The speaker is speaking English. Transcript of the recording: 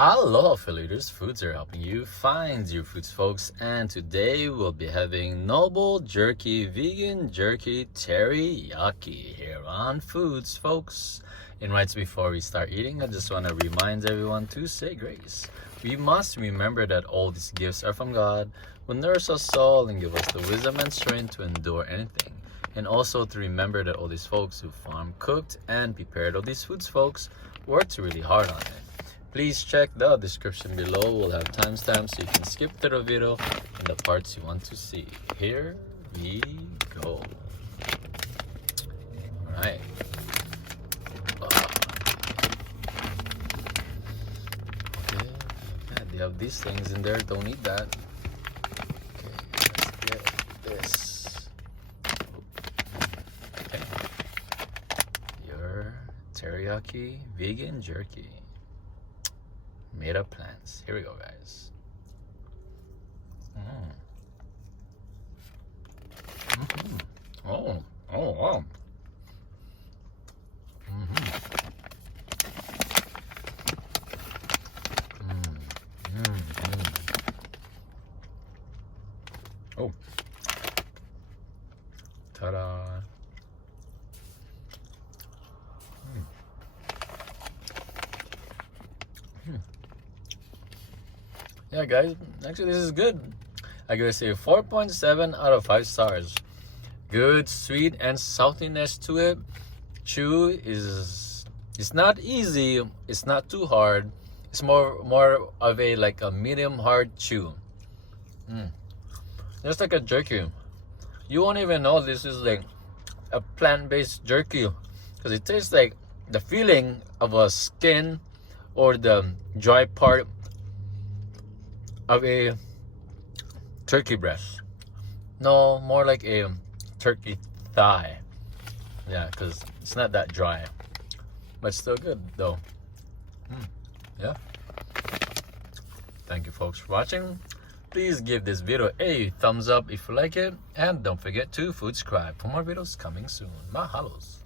Aloha affiliators, Foodz are helping you find your foods, folks, and today we'll be having Noble Jerky Vegan Jerky Teriyaki here on Foodz, folks. And right before we start eating, I just want to remind everyone to say grace. We must remember that all these gifts are from God, who nourishes us all and give us the wisdom and strength to endure anything. And also to remember that all these folks who farm, cooked, and prepared all these foods, folks, worked really hard on it. Please check the description below. We'll have timestamps so you can skip through the video and the parts you want to see. Here we go. Alright. Okay. Yeah, they have these things in there. Don't need that. Okay, let's get this. Okay. Your teriyaki vegan jerky. Made of plants. Here we go, guys. Oh, wow. Oh. Ta-da. Yeah, guys, actually this is good. I gotta say 4.7 out of 5 stars. Good sweet and saltiness to it. Chew is, it's not easy, it's not too hard. It's more of a like a medium hard chew. Just like a jerky. You won't even know this is like a plant-based jerky because it tastes like the feeling of a skin or the dry part of a turkey breast. No, more like a turkey thigh. Yeah, because it's not that dry, but still good though. Yeah. Thank you, folks, for watching. Please give this video a thumbs up if you like it, and don't forget to subscribe for more videos coming soon. Mahalos.